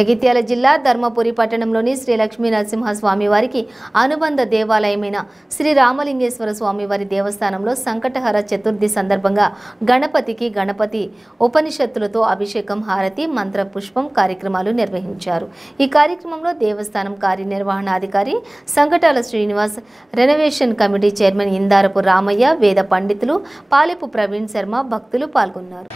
జగిత్యాల జిల్లా ధర్మపురి పట్టణంలోని శ్రీ లక్ష్మీ నరసింహస్వామి వారికి అనుబంధ దేవాలయమైన శ్రీ రామలింగేశ్వర స్వామివారి దేవస్థానంలో సంకటహర చతుర్థి సందర్భంగా గణపతి ఉపనిషత్తులతో అభిషేకం, హారతి, మంత్ర పుష్పం కార్యక్రమాలు నిర్వహించారు. ఈ కార్యక్రమంలో దేవస్థానం కార్యనిర్వహణాధికారి Sankatala Srinivas, renovation committee chairman Indarapu Ramaiah, వేద పండితులు పాలెపు ప్రవీణ్ శర్మ, భక్తులు పాల్గొన్నారు.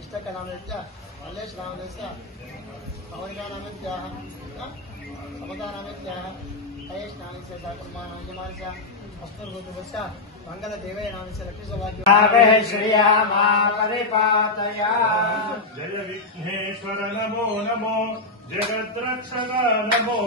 इष्टकनामेत्य मल्लेश रामदेस्य पवनगानामेत्याह समगानामेत्याह कयेश नामस्य साकुर्मानयमानस्य अस्तुर्भूतस्य मंगलदेवे नामस्य लक्ष्मीसौभाग्य आवे श्रीयामा परिपातया जय विघ्नेश्वर नमो नमो जगद्रक्षक नमो।